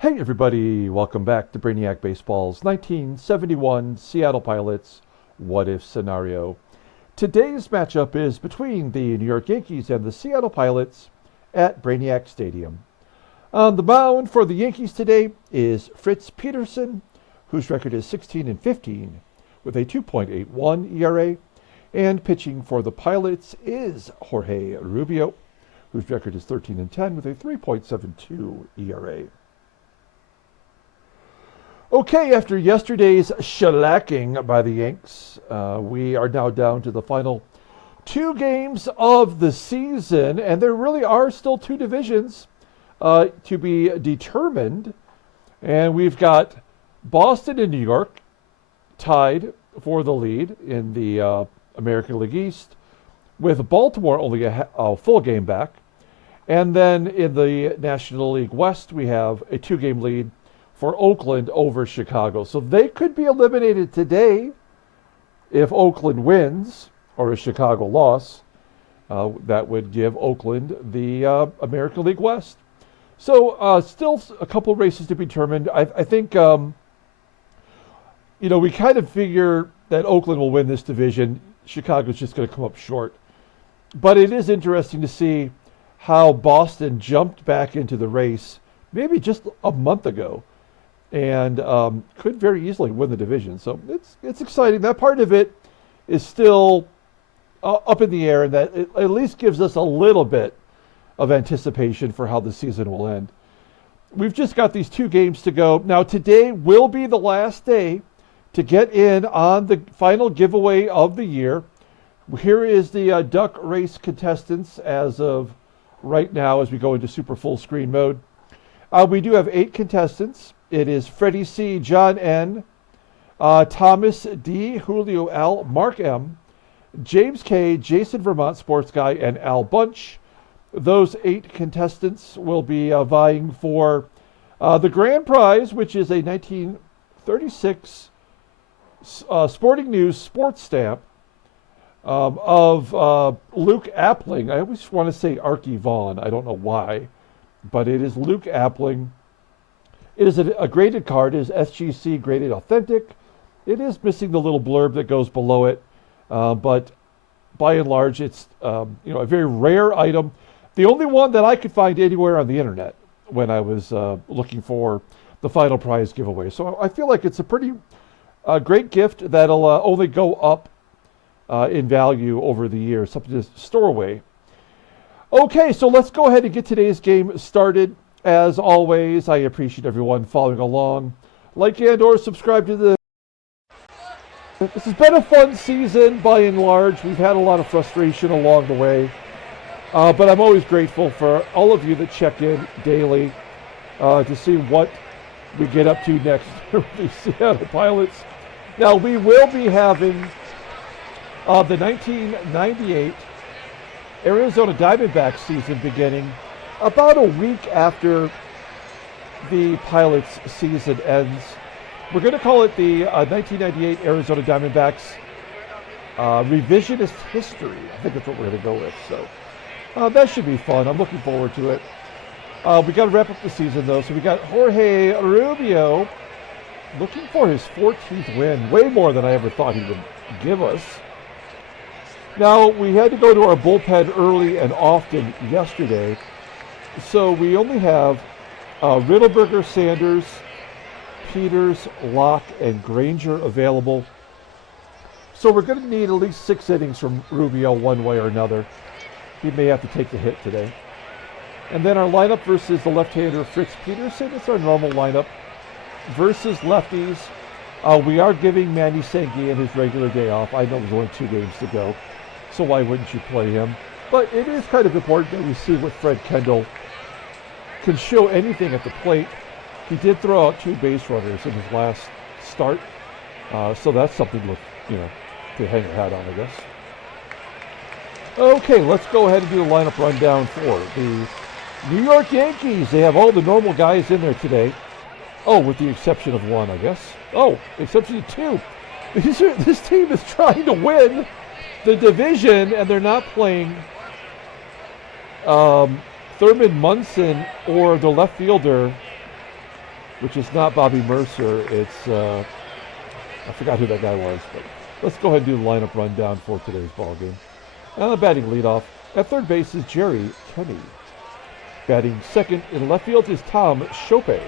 Hey everybody, welcome back to Brainiac Baseball's 1971 Seattle Pilots What If Scenario. Today's matchup is between the New York Yankees and the Seattle Pilots at Brainiac Stadium. On the mound for the Yankees today is Fritz Peterson, whose record is 16-15 with a 2.81 ERA, and pitching for the Pilots is Jorge Rubio, whose record is 13-10 with a 3.72 ERA. Okay, after yesterday's shellacking by the Yanks, we are now down to the final two games of the season, and there really are still two divisions to be determined. And we've got Boston and New York tied for the lead in the American League East, with Baltimore only a full game back. And then in the National League West, we have a two-game lead for Oakland over Chicago. So they could be eliminated today if Oakland wins or a Chicago loss. That would give Oakland the American League West. So still a couple races to be determined. I think, we kind of figure that Oakland will win this division. Chicago's just going to come up short. But it is interesting to see how Boston jumped back into the race maybe just a month ago, and could very easily win the division. So it's exciting. That part of it is still up in the air, and that it at least gives us a little bit of anticipation for how the season will end. We've just got these two games to go. Now today will be the last day to get in on the final giveaway of the year. Here is the duck race contestants as of right now as we go into super full screen mode. We do have 8 contestants. It is Freddie C., John N., Thomas D., Julio L., Mark M., James K., Jason Vermont Sports Guy, and Al Bunch. Those 8 contestants will be vying for the grand prize, which is a 1936 Sporting News sports stamp of Luke Appling. I always want to say Archie Vaughn. I don't know why, but it is Luke Appling. It is a graded card. It is SGC graded authentic. It is missing the little blurb that goes below it, but by and large, it's a very rare item. The only one that I could find anywhere on the internet when I was looking for the final prize giveaway. So I feel like it's a pretty great gift that'll only go up in value over the years, something to store away. Okay, so let's go ahead and get today's game started. As always, I appreciate everyone following along. Like and or subscribe to the... This has been a fun season by and large. We've had a lot of frustration along the way. But I'm always grateful for all of you that check in daily to see what we get up to next with the Seattle Pilots. Now, we will be having the 1998 Arizona Diamondbacks season beginning about a week after the Pilots season ends. We're going to call it the 1998 Arizona Diamondbacks Revisionist History. I think that's what we're going to go with. So that should be fun. I'm looking forward to it. We got to wrap up the season, though. So we got Jorge Rubio looking for his 14th win. Way more than I ever thought he would give us. Now, we had to go to our bullpen early and often yesterday. So we only have Riddleberger, Sanders, Peters, Locke, and Granger available. So we're going to need at least 6 innings from Rubio one way or another. He may have to take the hit today. And then our lineup versus the left-hander Fritz Peterson. It's our normal lineup. Versus lefties, we are giving Manny Sanguian his regular day off. I know there's only 2 games to go, so why wouldn't you play him? But it is kind of important that we see what Fred Kendall can show anything at the plate. He did throw out 2 base runners in his last start, so that's something to hang a hat on, I guess. Okay, let's go ahead and do the lineup rundown for the New York Yankees. They have all the normal guys in there today. Oh, with the exception of 1, I guess. Oh, exception of 2. This team is trying to win the division, and they're not playing Thurman Munson or the left fielder which is not Bobby Murcer. It's, I forgot who that guy was, but let's go ahead and do the lineup rundown for today's ball game. Batting leadoff. At third base is Jerry KENNEY. Batting second in left field is Tom SHOPAY.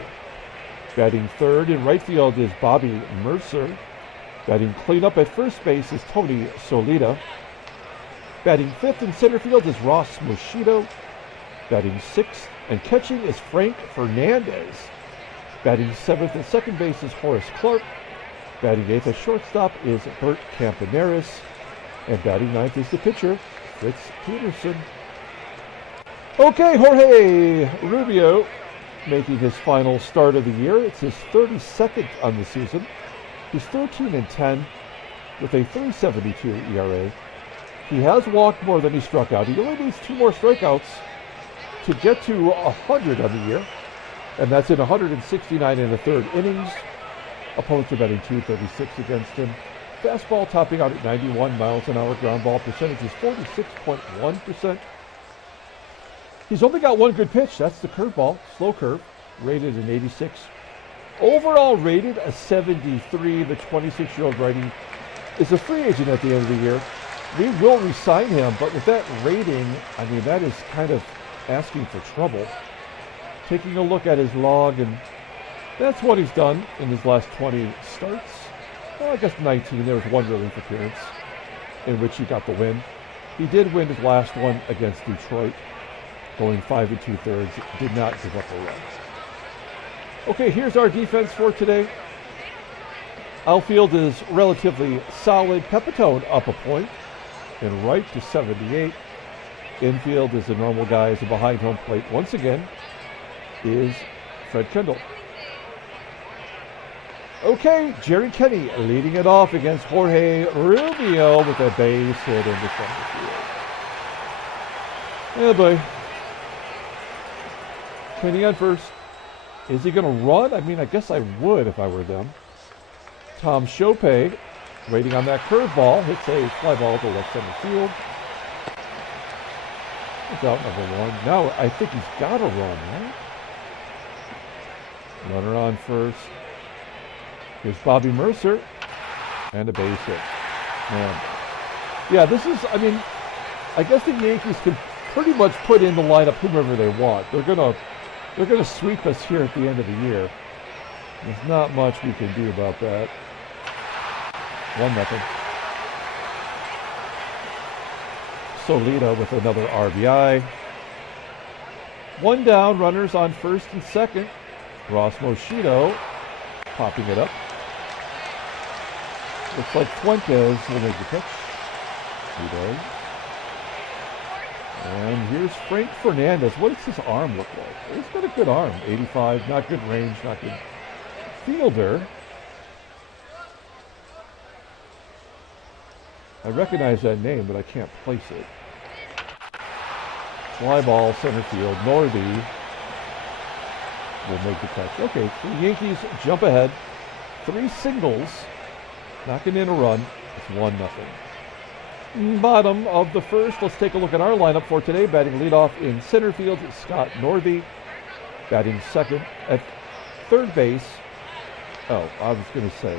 Batting third in right field is Bobby Murcer. Batting cleanup at first base is Tony SOLAITA. Batting fifth in center field is Ross MOSCHITTO. Batting sixth and catching is Frank Fernandez. Batting seventh at second base is Horace CLARKE. Batting eighth at shortstop is Bert CAMPANERIS. And batting ninth is the pitcher, Fritz Peterson. Okay, Jorge Rubio making his final start of the year. It's his 32nd on the season. He's 13-10 with a 3.72 ERA. He has walked more than he struck out. He only needs 2 more strikeouts to get to 100 on the year, and that's in 169 in the third innings. Opponents are batting .236 against him. Fastball topping out at 91 miles an hour. Ground ball percentage is 46.1%. He's only got one good pitch. That's the curveball, slow curve, rated an 86. Overall rated a 73. The 26-year-old righty is a free agent at the end of the year. We will re-sign him, but with that rating, I mean, that is kind of asking for trouble. Taking a look at his log, and that's what he's done in his last 20 starts. Well, I guess 19. There was one relief appearance in which he got the win. He did win his last one against Detroit, going 5 2/3. Did not give up a run. Okay, here's our defense for today. Outfield is relatively solid. Pepitone up a point, and right to 78. Infield is the normal guys, and behind home plate once again is Fred Kendall. Okay, Jerry KENNEY leading it off against Jorge Rubio with a base hit in the center field. Yeah, boy. KENNEY on first. Is he going to run? I mean, I guess I would if I were them. Tom SHOPAY waiting on that curveball. Hits a fly ball to left center field. It's out number one. Now I think he's got to run, right? Runner on first. Here's Bobby Murcer. And a base hit. Man. Yeah, this is, I mean, I guess the Yankees can pretty much put in the lineup whomever they want. They're gonna sweep us here at the end of the year. There's not much we can do about that. 1-0. SOLAITA with another RBI. One down, runners on first and second. Ross MOSCHITTO popping it up. Looks like Fuentes will make the pitch. He does. And here's Frank Fernandez. What does his arm look like? He's got a good arm. 85, not good range, not good fielder. I recognize that name, but I can't place it. Fly ball, center field. NORTHEY will make the catch. Okay, so the Yankees jump ahead. 3 singles, knocking in a run. It's 1-0. Bottom of the first, let's take a look at our lineup for today. Batting leadoff in center field is Scott NORTHEY. Batting second at third base. Oh, I was going to say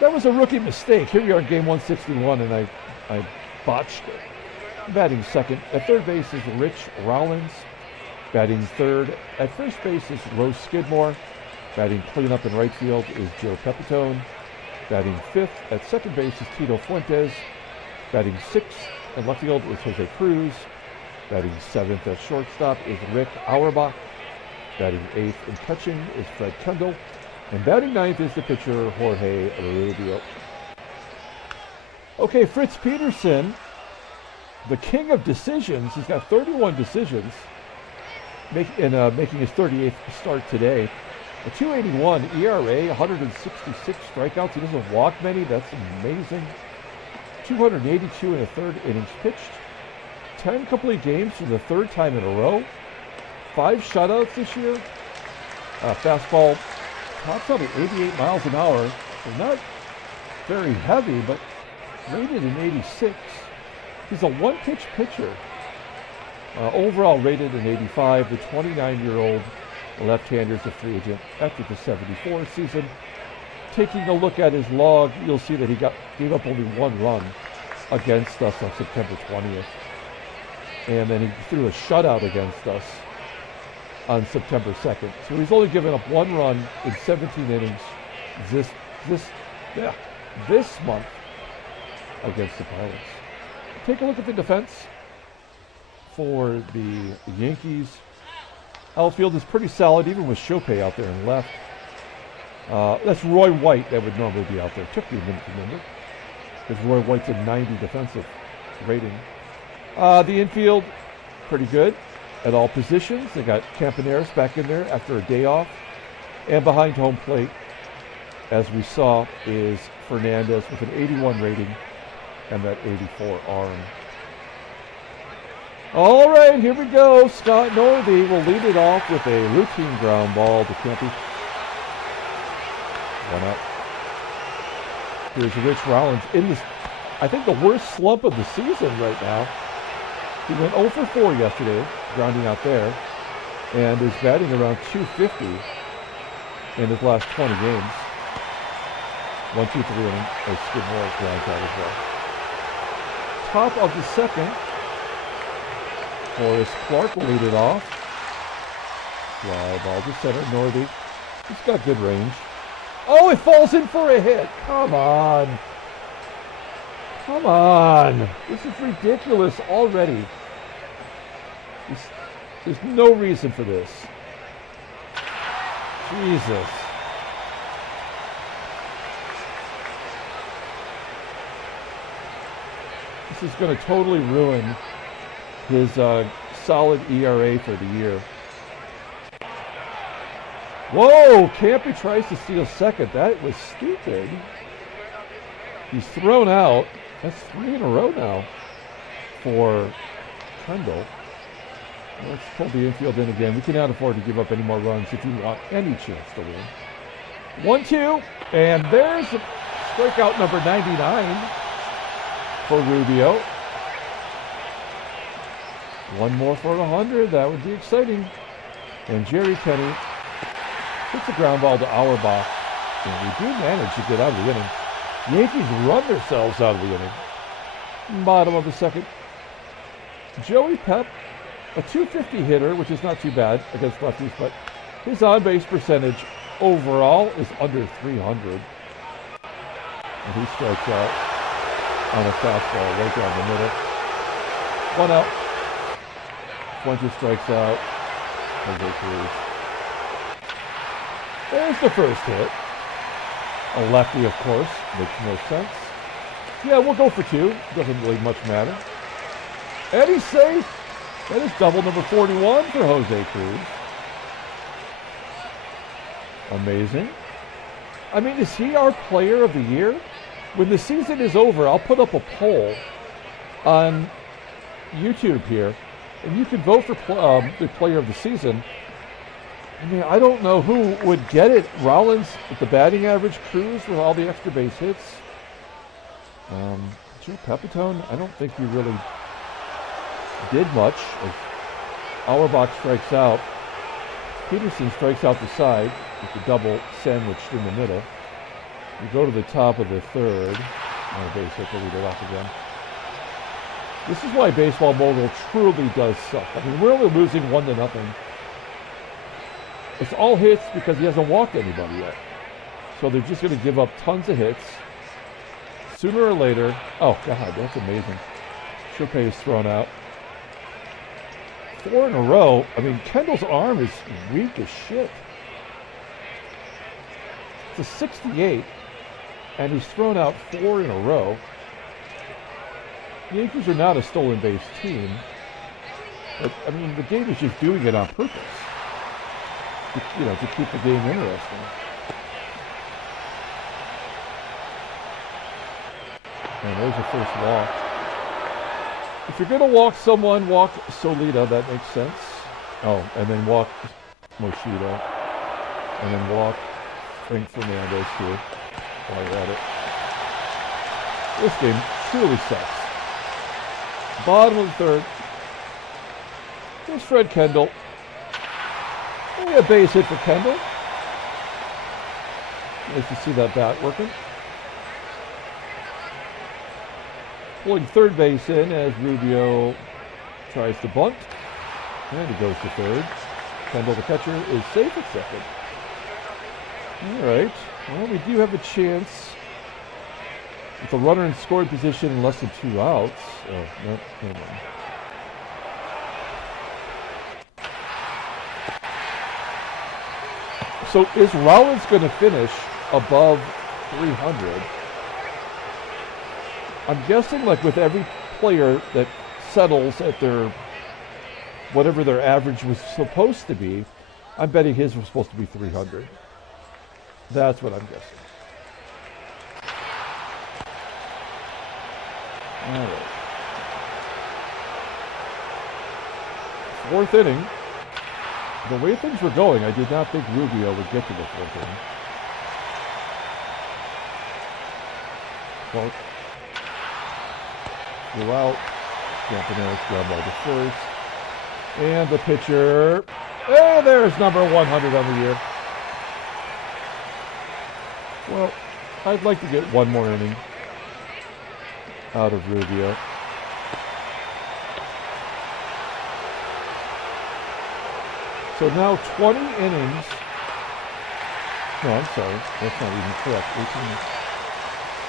that was a rookie mistake. Here we are in game 161, and I botched it. Batting second at third base is Rich Rollins. Batting third at first base is Rose Skidmore. Batting cleanup in right field is Joe Pepitone. Batting fifth at second base is Tito Fuentes. Batting sixth at left field is Jose CRUZ. Batting seventh at shortstop is Rick Auerbach. Batting eighth and catching is Fred Kendall. And batting ninth is the pitcher Jorge Rubio. Okay, Fritz Peterson, the king of decisions. He's got 31 decisions, making his 38th start today. A 281 ERA, 166 strikeouts. He doesn't walk many. That's amazing. 282 in the third innings pitched. 10 complete games for the third time in a row. 5 shutouts this year. Fastball tops out at 88 miles an hour. So not very heavy, but rated an 86. He's a one-pitch pitcher. Overall rated an 85. The 29-year-old Left-hander's a free agent after the 74 season. Taking a look at his log, you'll see that he gave up only 1 run against us on September 20th. And then he threw a shutout against us on September 2nd. So he's only given up 1 run in 17 innings this month against the Pirates. Take a look at the defense for the Yankees. Outfield is pretty solid, even with Shopay out there in left. That's Roy White that would normally be out there. Took me a minute to remember, because Roy White's a 90 defensive rating. The infield, pretty good at all positions. They got CAMPANERIS back in there after a day off. And behind home plate, as we saw, is FERNANDEZ with an 81 rating and that 84 arm. All right, here we go. Scott Northey will lead it off with a routine ground ball to Campy. 1 out. Here's Rich Rollins in this, I think, the worst slump of the season right now. He went 0 for 4 yesterday, grounding out there, and is batting around 250 in his last 20 games. 1, 2, 3 inning as Skidmore grounds out as well. Top of the second, Horace CLARKE will lead it off. Fly ball to center. Northey, he's got good range. Oh, it falls in for a hit. Come on. Come on. This is ridiculous already. There's no reason for this. Jesus. This is going to totally ruin his solid ERA for the year. Whoa! Campy tries to steal second. That was stupid. He's thrown out. That's 3 in a row now for Kendall. Let's pull the infield in again. We cannot afford to give up any more runs if you want any chance to win. 1-2, and there's strikeout number 99 for Rubio. 1 more for 100. That would be exciting. And Jerry Kenney hits a ground ball to Auerbach. And we do manage to get out of the inning. Yankees run themselves out of the inning. Bottom of the second. Joey Pep, a 250 hitter, which is not too bad against lefties, but his on-base percentage overall is under 300. And he strikes out on a fastball right down the middle. 1 out. Fuentes strikes out. Jose Cruz. There's the first hit. A lefty, of course. Makes no sense. Yeah, we'll go for 2. Doesn't really much matter. And he's safe. That is double number 41 for Jose Cruz. Amazing. I mean, is he our player of the year? When the season is over, I'll put up a poll on YouTube here, and you can vote for the player of the season. I mean, I don't know who would get it. Rollins with the batting average, Cruz with all the extra base hits. Joe Pepitone, I don't think he really did much. As Auerbach strikes out. Peterson strikes out the side with the double sandwiched in the middle. We go to the top of the third. Base hit to lead it off again. This is why Baseball Mogul truly does suck. I mean, we're only losing 1-0. It's all hits because he hasn't walked anybody yet. So they're just going to give up tons of hits. Sooner or later, oh God, that's amazing. Shopay is thrown out. 4 in a row. I mean, Kendall's arm is weak as shit. It's a 68, and he's thrown out 4 in a row. The Yankees are not a stolen base team, but I mean, the game is just doing it on purpose. To keep the game interesting. And there's the first walk. If you're going to walk someone, walk SOLAITA. That makes sense. Oh, and then walk MOSCHITTO. And then walk FERNANDEZ too. While you're at it. This game truly sucks. Bottom of the third. Here's Fred Kendall. Maybe a base hit for Kendall. Nice to see that bat working. Pulling third base in as Rubio tries to bunt. And he goes to third. Kendall, the catcher, is safe at second. All right. Well, we do have a chance with a runner in scoring position and less than 2 outs. Oh, no, never mind. So is Rollins going to finish above 300? I'm guessing like with every player that settles at their, whatever their average was supposed to be, I'm betting his was supposed to be 300. That's what I'm guessing. All right. Fourth inning. The way things were going, I did not think Rubio would get to the fourth inning. Clarke flew out. CAMPANERIS ground ball to first. And the pitcher. Hey, there's number 100 on the year. Well, I'd like to get one more inning out of Rubio. So now 20 innings. No, I'm sorry. That's not even correct. 18.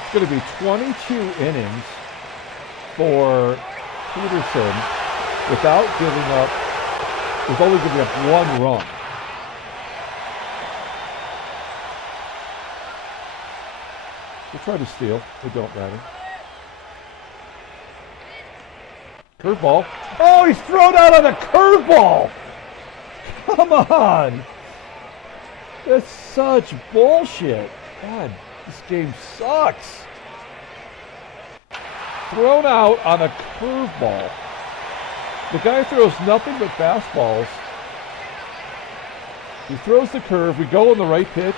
It's going to be 22 innings for Peterson without giving up, with only giving up 1 run. They try to steal. They don't matter. Curveball. Oh, he's thrown out on a curveball. Come on. That's such bullshit. God, this game sucks. Thrown out on a curveball. The guy throws nothing but fastballs. He throws the curve. We go on the right pitch,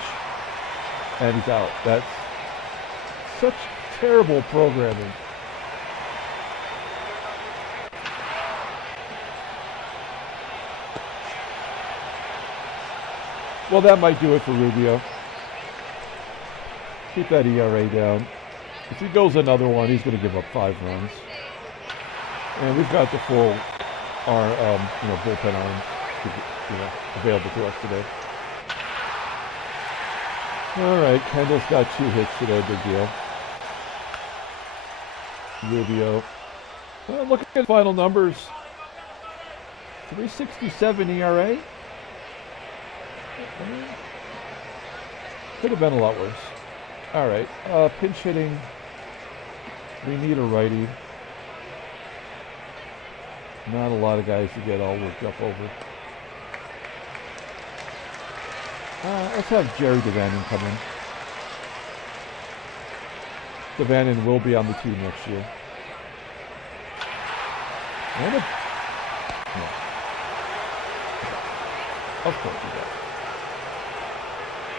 and he's out. That's such terrible programming. Well, that might do it for Rubio. Keep that ERA down. If he goes another one, he's going to give up 5 runs. And we've got the full bullpen arm available to us today. All right, Kendall's got 2 hits today, big deal. Rubio. Well, look at the final numbers. 3.67 ERA. Could have been a lot worse. All right, pinch hitting. We need a righty. Not a lot of guys to get all worked up over. Let's have Jerry Devannon come in. Devannon will be on the team next year. And no. Of course he does.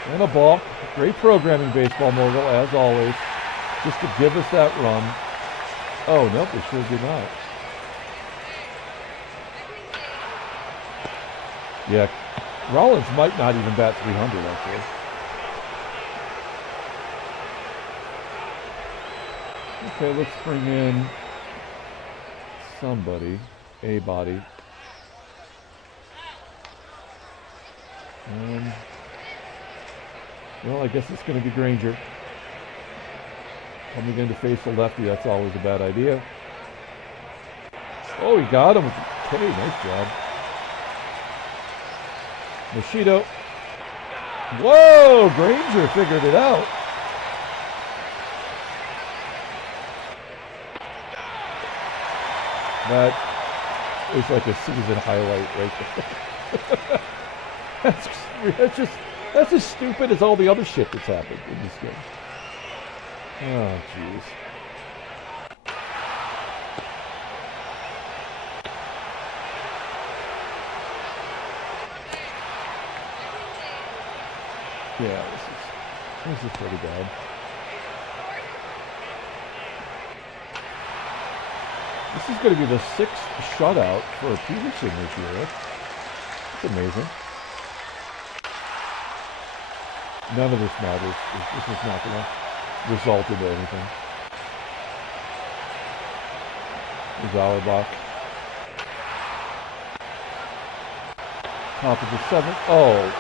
And a balk. Great programming, Baseball Mogul, as always. Just to give us that run. Oh, nope, they sure did not. Yeah, Rollins might not even bat 300, actually. Okay, let's bring in somebody. A body. Well, I guess it's going to be Granger. Coming in to face the lefty, that's always a bad idea. Oh, he got him. Okay, nice job. MOSCHITTO. Whoa, Granger figured it out. That is like a season highlight right there. That's as stupid as all the other shit that's happened in this game. Oh, jeez. Yeah, this is pretty bad. This is going to be the 6th shutout for Peterson this year. That's amazing. None of this matters. This is not going to result into anything. There's Auerbach. Top of the seventh. Oh,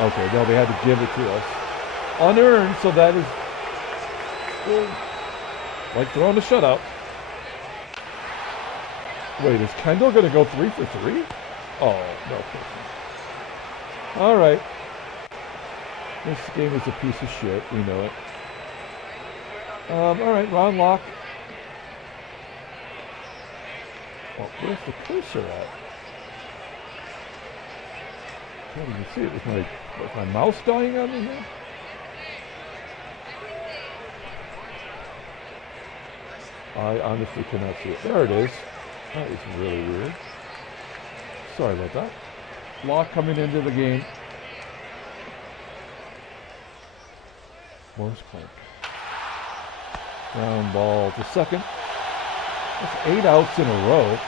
okay. No, they had to give it to us. Unearned, so that is good. Like throwing a shutout. Wait, is Kendall going to go 3 for 3? Oh, no, of course not. All right. This game is a piece of shit. We know it. All right, Ron Locke. Well, where's the cursor at? Can't even see it. Was my mouse dying on me here? I honestly cannot see it. There it is. That is really weird. Sorry about that. Locke coming into the game. Morse code. Ground ball to second. That's 8 outs in a row.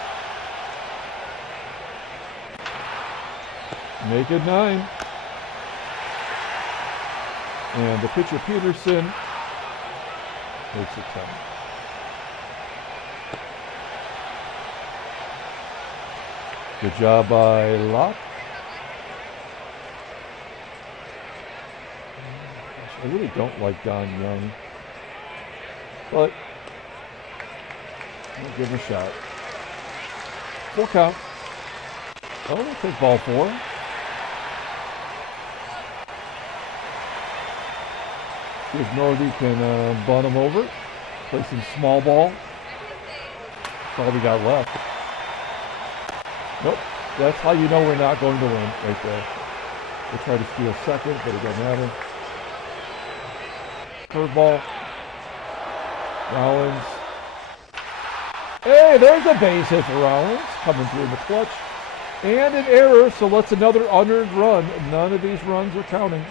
Make it 9. And the pitcher Peterson makes it 10. Good job by Locke. I really don't like Don Young, but I'll give him a shot. Full count. Oh, we'll take ball 4. See if Northey can bunt him over. Play some small ball. That's all we got left. Nope. That's how you know we're not going to win right there. We'll try to steal second, but it doesn't matter. Curveball. Rollins. Hey, there's a base hit for Rollins. Coming through the clutch. And an error, so let's another unearned run. None of these runs are counting.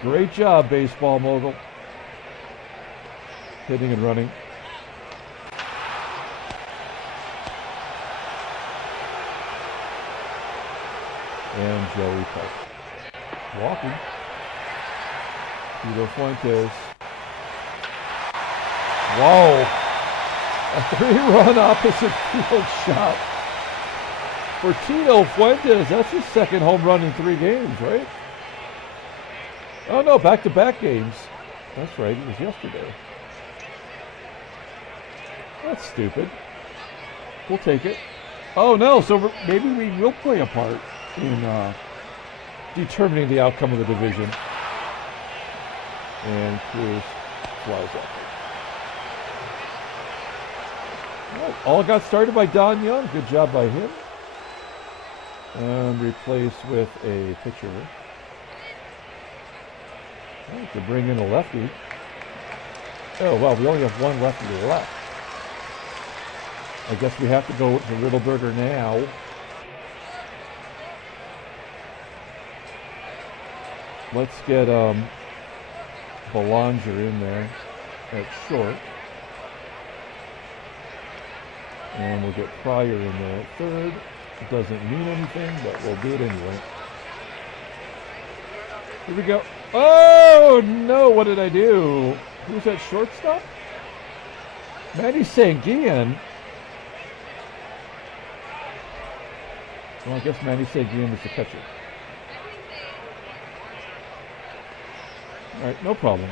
Great job, baseball mogul. Hitting and running. And Joey Peck. Walking. Tito Fuentes. Whoa! A 3-run opposite field shot. For Tito Fuentes, that's his second home run in 3 games, right? Oh no, back-to-back games. That's right, it was yesterday. That's stupid. We'll take it. Oh no, so maybe we will play a part in determining the outcome of the division. And CRUZ flies up. All got started by Don Young. Good job by him. And replaced with a pitcher. Oh, to bring in a lefty. Oh, well, we only have one lefty left. I guess we have to go to Riddleberger now. Let's get Belanger in there at short. And we'll get Pryor in there at third. It doesn't mean anything, but we'll do it anyway. Here we go. Oh, no, what did I do? Who's that shortstop? Manny Sanguian. Well, I guess Manny Sanguian is the catcher. All right, no problem.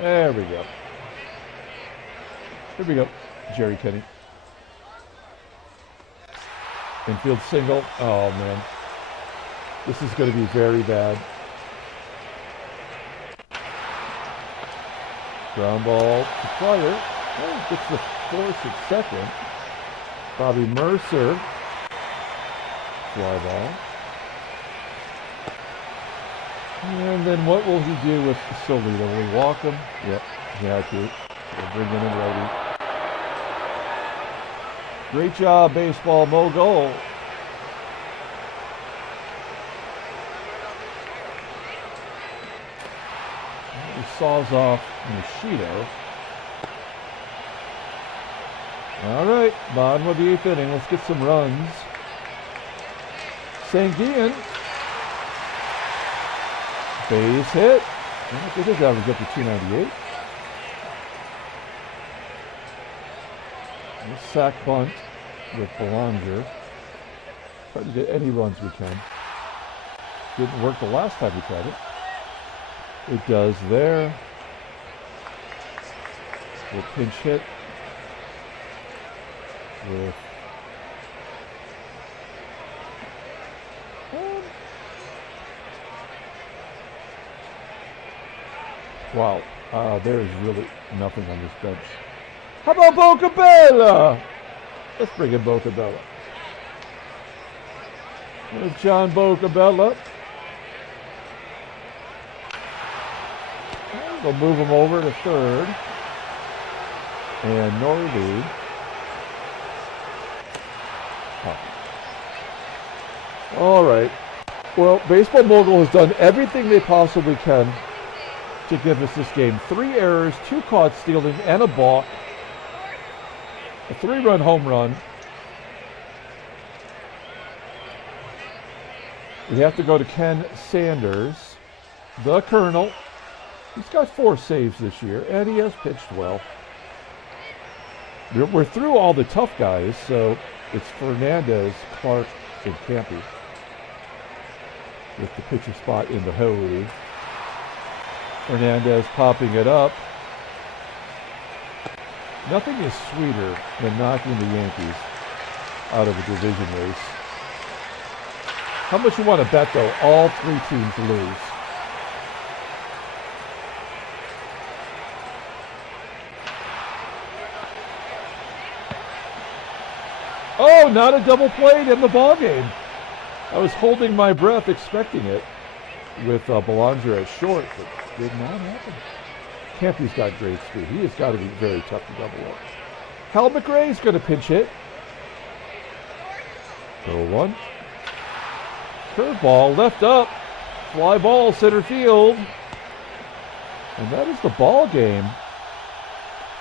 There we go. Here we go. Jerry Kenney. Infield single. Oh, man. This is going to be very bad. Ground ball to Pryor. Oh, gets the force at second. Bobby Mercer. Fly ball. And then what will he do with Solita? Will he walk him? Yep, he had to. We'll bring in a righty. Great job, baseball mogul. He saws off Moschitto. All right, bottom of the 8th inning. Let's get some runs. St. Gian. Base hit. Look at his average up to 298. Sack bunt with Belanger. Try to get any runs we can. Didn't work the last time we tried it. It does there. We'll pinch hit with wow, there's really nothing on this bench. How about Bocabella? Let's bring in Bocabella. There's John Bocabella. We'll move him over to third. And Northey. Oh. All right. Well, Baseball Mogul has done everything they possibly can to give us this game. 3 errors, 2 caught stealing, and a balk. A 3-run home run. We have to go to Ken Sanders, the Colonel. He's got 4 saves this year, and he has pitched well. We're through all the tough guys, so it's Fernandez, Clarke, and Campy with the pitcher spot in the Hoey. Fernandez popping it up. Nothing is sweeter than knocking the Yankees out of a division race. How much you want to bet, though, all 3 teams lose? Oh, not a double play in the ballgame. I was holding my breath expecting it with Belanger at short, but did not happen. Campy's got great speed. He has got to be very tough to double up. Hal McRae's going to pinch hit. 0-1. Curveball, left up. Fly ball, center field. And that is the ball game.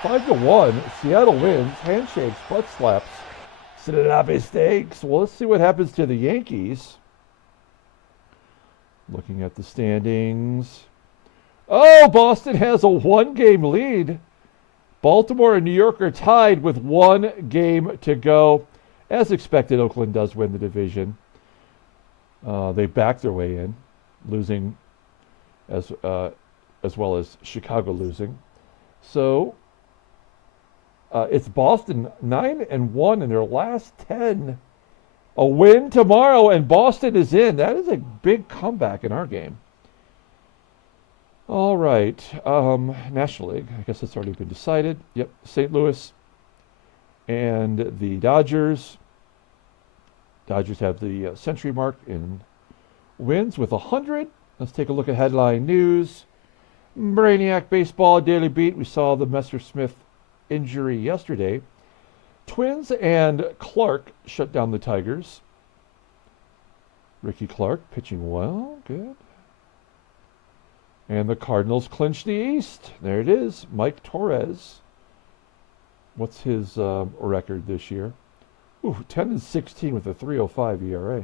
5-1. Seattle wins. Handshakes, butt slaps. Slap stakes. Well, let's see what happens to the Yankees. Looking at the standings. Oh, Boston has a 1-game lead. Baltimore and New York are tied with 1 game to go. As expected, Oakland does win the division. They backed their way in, losing as well as Chicago losing. So it's Boston 9-1 in their last 10. A win tomorrow, and Boston is in. That is a big comeback in our game. All right. National League. I guess it's already been decided. Yep. St. Louis and the Dodgers. Dodgers have the century mark in wins with 100. Let's take a look at headline news. Brainiac Baseball Daily Beat. We saw the Messersmith injury yesterday. Twins and Clarke shut down the Tigers. Ricky Clarke pitching well. Good. And the Cardinals clinch the East. There it is. Mike Torres. What's his record this year? Ooh, 10-16 with a 3.05 ERA.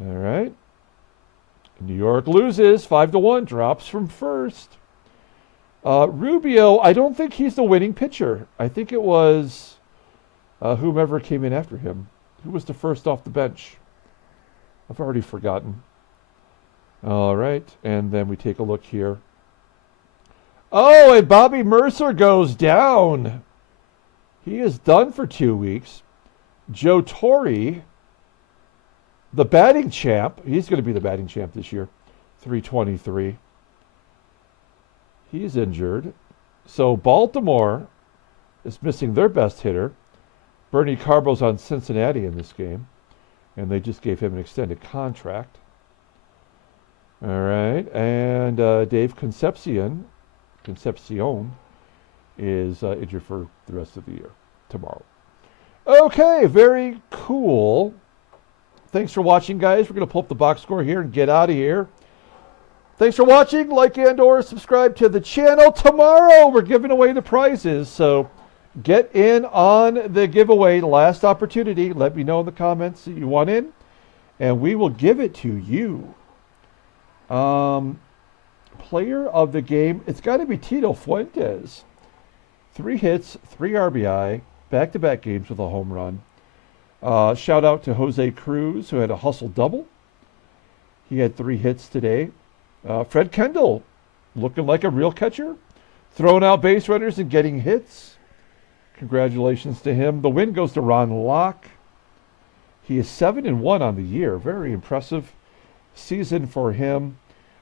All right. New York loses 5-1, drops from first. Rubio, I don't think he's the winning pitcher. I think it was whomever came in after him. Who was the first off the bench? I've already forgotten. All right, and then we take a look here. Oh, and Bobby Mercer goes down. He is done for 2 weeks. Joe Torre, the batting champ, he's going to be the batting champ this year, 323. He's injured. So Baltimore is missing their best hitter. Bernie Carbo's on Cincinnati in this game, and they just gave him an extended contract. All right, and Dave Concepcion is injured for the rest of the year tomorrow. Okay, very cool. Thanks for watching, guys. We're going to pull up the box score here and get out of here. Thanks for watching. Like and/or subscribe to the channel. Tomorrow, we're giving away the prizes, so get in on the giveaway. Last opportunity. Let me know in the comments that you want in. And we will give it to you. Player of the game, it's got to be Tito Fuentes. 3 hits, 3 RBI, back-to-back games with a home run. Shout out to Jose Cruz, who had a hustle double. He had 3 hits today. Fred Kendall, looking like a real catcher, throwing out base runners and getting hits. Congratulations to him. The win goes to Ron Locke. He is 7-1 on the year. Very impressive season for him.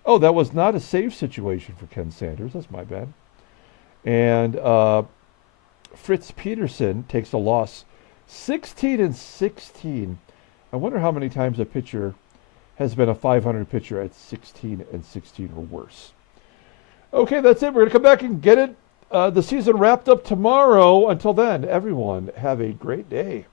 Oh, that was not a save situation for Ken Sanders. That's my bad. And Fritz Peterson takes a loss, 16-16. I wonder how many times a pitcher has been a 500 pitcher at 16-16 or worse. Okay, that's it. We're going to come back and get it. The season wrapped up tomorrow. Until then, everyone, have a great day.